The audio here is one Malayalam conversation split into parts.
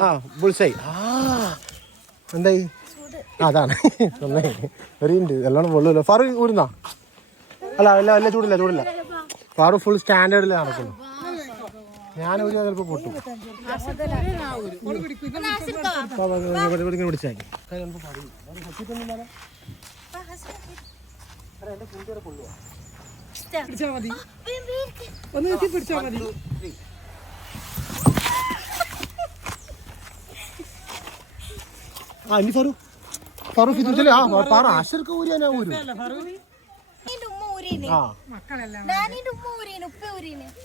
ആ ബുൾസൈ എന്തായി അതാണ് ഉണ്ട് എല്ലാം വെള്ളമില്ല ഫാറു ഊരുന്നാ അല്ല ചൂടില്ല ഫാറു ഫുൾ സ്റ്റാൻഡേർഡിൽ നടക്കുന്നു ഞാൻ ഒരു ചിലപ്പോൾ പൊട്ടും പിടിച്ചാൽ ഇനി ഫറു ഫിതുല്ലേ പറ ആശർക്ക് ഊരിയാ ഊരും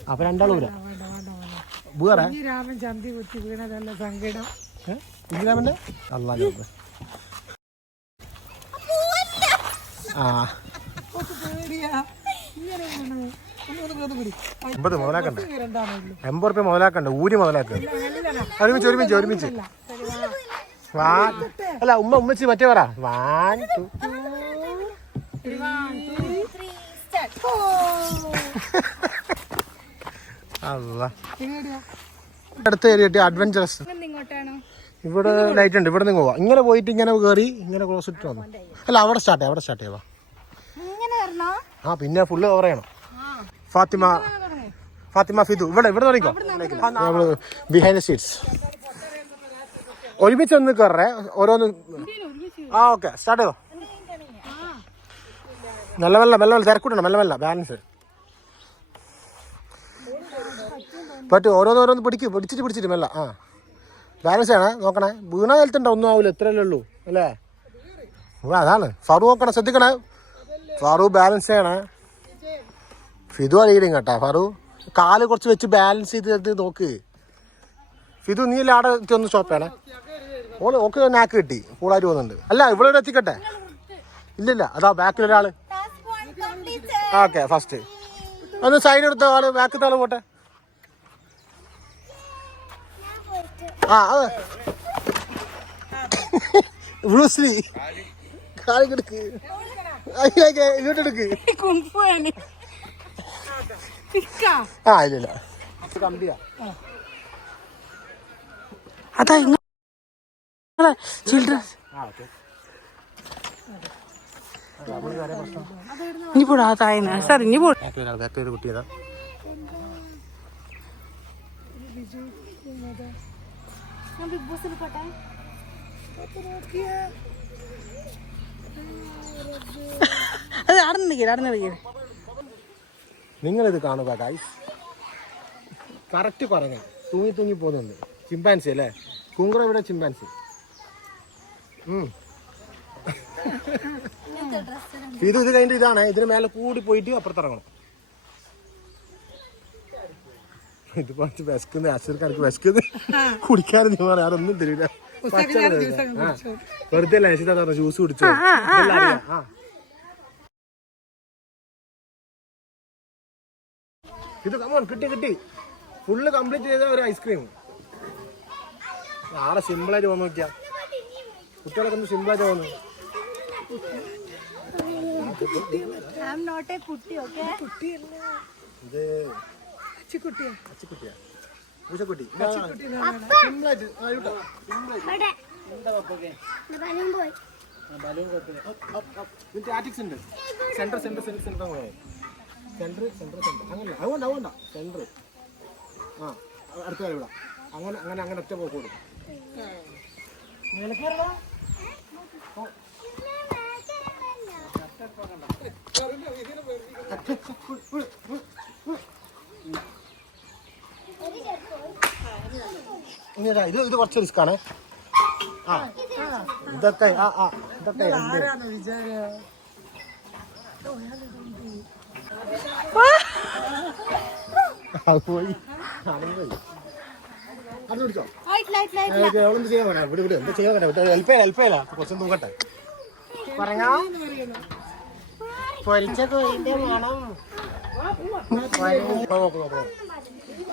അപ്പൊ രണ്ടാളൂരാ രാമൻ ചന്തി കുത്തി വീണതല്ല സങ്കടം കുഞ്ഞിരാമന്റെ അല്ല മുതലാക്കണ്ടേ 80 റുപ്യ മുതലാക്കണ്ട ഊരി മുതലാക്കണ്ട ഒരുമിച്ച് അല്ല ഉമ്മച്ചി മറ്റേ പറ 1 2 അല്ല അടുത്ത ഏരിയ അഡ്വഞ്ചറസ് ഇവിടെ ലൈറ്റ് ഉണ്ട് ഇവിടെ നിന്ന് പോവാ ഇങ്ങനെ പോയിട്ട് ഇങ്ങനെ കയറി ഇങ്ങനെ ക്ലോസ് ഇട്ട് വന്നു അല്ല അവിടെ സ്റ്റാർട്ട് ചെയ്യാവാ ആ പിന്നെ ഫുള്ള് കവർ ചെയ്യണം ഫാത്തിമ ഫിദു ഇവിടെ തുടങ്ങിക്കോ ബിഹൈൻഡ് സീറ്റ്സ് ഒരുമിച്ച് ഒന്ന് കയറേ ഓരോന്ന് ഓക്കെ സ്റ്റാർട്ട് ചെയ്തോ മെല്ലെ തിരക്കൂട്ടണം മെല്ലെ ബാലൻസ് പറ്റും ഓരോന്ന് പിടിച്ചിട്ട് മെല്ലെ ബാലൻസ് ആണ് നോക്കണേ വീണ കാലത്തുണ്ടോ ഒന്നും ആവില്ല ഇത്രയല്ലേ ഉള്ളൂ അല്ലേ അതാണ് ഫറു നോക്കണേ ശ്രദ്ധിക്കണേ ഫറു ബാലൻസ് ചെയ്യണേ ഫിദു അറിയില്ല കേട്ടാ ഫറു കാല് കുറച്ച് വെച്ച് ബാലൻസ് ചെയ്ത് നോക്ക് ഫിദു നീ അല്ല ആടെ ഒന്ന് സ്റ്റോപ്പ് ചെയ്യണേ ഓക്ക് നാക്ക് കിട്ടി കൂളായിട്ട് പോകുന്നുണ്ട് അല്ല ഇവിടെ എത്തിക്കട്ടെ ഇല്ലില്ല അതാ ബാക്കിലൊരാള് ഓക്കെ ഫസ്റ്റ് ഒന്ന് സൈഡ് എടുത്ത ആള് ബാക്കിലത്തെ ആള് പോട്ടെ ബ്രൂസ്ലി കാലിക്കെടുക്ക് ഇങ്ങോട്ടെടുക്ക് ഇല്ല കമ്പിയാ അതാ ചിൽഡ്രൻസ് ഇനി പോടാ തായന സാർ ഇനി പോ കുട്ടിയതാ നിങ്ങളിത് കാണുക ഗൈസ് കറക്റ്റ് പറഞ്ഞ തൂങ്ങി പോകുന്നുണ്ട് ചിമ്പാൻസി അല്ലേ കുങ്കുറ ഇവിടെ ചിമ്പാൻസി ഇത് കഴിഞ്ഞിട്ട് ഇതാണ് ഇതിന് മേലെ കൂടി പോയിട്ട് അപ്പുറത്തിറങ്ങണം ഇത് കുറച്ച് വിശക്കുന്ന അശ്വർക്ക് വിശക്കുന്ന കുടിക്കാനും അതൊന്നും തരില്ല വെറുതെ അല്ല ജ്യൂസ് കുടിച്ചോ ഇത് കിട്ടി ഫുള്ള് കംപ്ലീറ്റ് ചെയ്ത ഒരു ഐസ്ക്രീം ആടെ സിമ്പിളായിട്ട് പോകാൻ നോക്കിയാ കുട്ടികളൊക്കെ ഒന്ന് സിമ്പിളായിട്ട് പോകുന്നു ഇത് അച്ചിക്കുട്ടിയാ പൂച്ചക്കുട്ടി സിമ്പിളായിട്ട് ടാറ്റിക്സ് ഉണ്ട് സെന്റർ അങ്ങനെ അതുകൊണ്ട സെന്റർ അടുത്ത ഇവിടെ അങ്ങനെ ഒറ്റ പോക്കോടും ഇത് കുറച്ച് റിസ്ക് ആണ് ഇതൊക്കെ പോയി കുറച്ച് നോക്കട്ടെ പറഞ്ഞ പൊരിച്ച കോഴിന്റെ മണം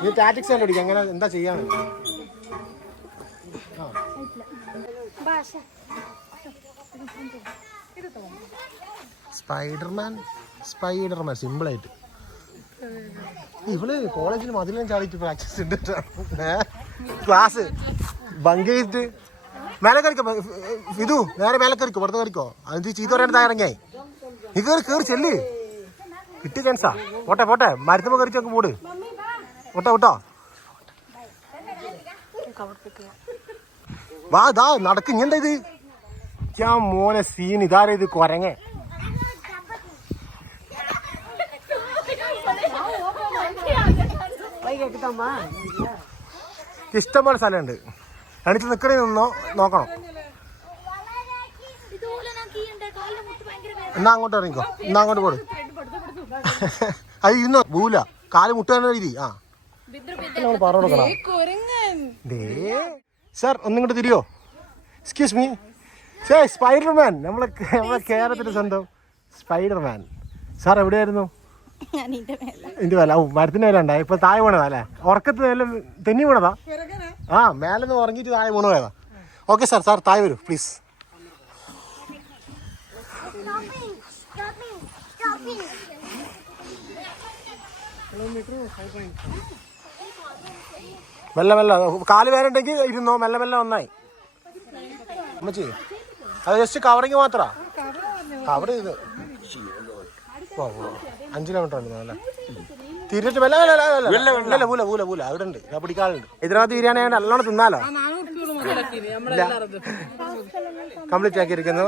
നീ ടാറ്റിക്സ് അല്ലേ പിടിക്കുക അങ്ങനെ എന്താ ചെയ്യാൻ സ്പൈഡർമാൻ സിമ്പിളായിട്ട് ഇവള് കോളേജിൽ മതിലും ചാടിയിട്ട് പ്രാക്ടീസ് ഉണ്ട് ക്ലാസ് ബങ്ക് ചെയ്തിട്ട് മേലെ കറിക്കോ ഇതു നേരെ മേലെ കറിക്കോ പുറത്ത് കറിക്കോ അത് ചീത്ത പറയാൻ തയ്യാറങ്ങിയായി നീ കയറി ചെല്ല് കിട്ടിയ ചാൻസാ പോട്ടെ മരത്തുമ്പോ കറിച്ചൊക്കെ പോട് വിട്ടോ വാ ദാ നടക്ക് ഇങ്ങെന്താ ഇത് ഞാൻ മോനെ സീൻ ഇതാരാ ഇത് കൊരങ്ങ ഇഷ്ടംപോലെ സ്ഥലമുണ്ട് എണിച്ച് നിക്കണേ നിന്നോ നോക്കണം എന്നാ അങ്ങോട്ട് ഇറങ്ങിക്കോ എന്നാ അങ്ങോട്ട് പോട് അത് ഇരുന്നോ പൂല കാല് മുട്ടുന്ന രീതി ആ പറഞ്ഞു സാർ ഒന്നിങ്ങോട്ട് തിരിയോ എക്സ്ക്യൂസ് മീ സ്പൈഡർമാൻ നമ്മളെ കേരളത്തിന്റെ സ്വന്തം സ്പൈഡർമാൻ സാർ എവിടെയായിരുന്നു ഇതിന്റെ മേല മരത്തിന്റെ മേല ഉണ്ടായി ഇപ്പൊ താഴെ വീണതാ അല്ലേ ഉറക്കത്ത് മേലെ തെന്നി വീണതാ ആ മേലെന്ന് ഉറങ്ങിയിട്ട് താഴെ വീണ് പോയതാ ഓക്കെ സാർ താഴെ വരൂ പ്ലീസ് മെല്ലെ കാല് വേറുണ്ടെങ്കിൽ ഇരുന്നോ മെല്ലെ ഒന്നായി അമ്മച്ചി അത് ജസ്റ്റ് കവറിങ് മാത്രാ കവർ ചെയ്ത് 5 കിലോമീറ്റർ ഉണ്ട് അല്ലേ തിരിച്ചിട്ട് മെല്ലെ പൂല അവിടെ ഉണ്ട് ഞാൻ പിടിക്കാറുണ്ട് ഇതിനകത്ത് ബിരിയാണി ആയതുകൊണ്ട് നല്ലോണം തിന്നാലോ കംപ്ലീറ്റ് ആക്കിയിരിക്കുന്നു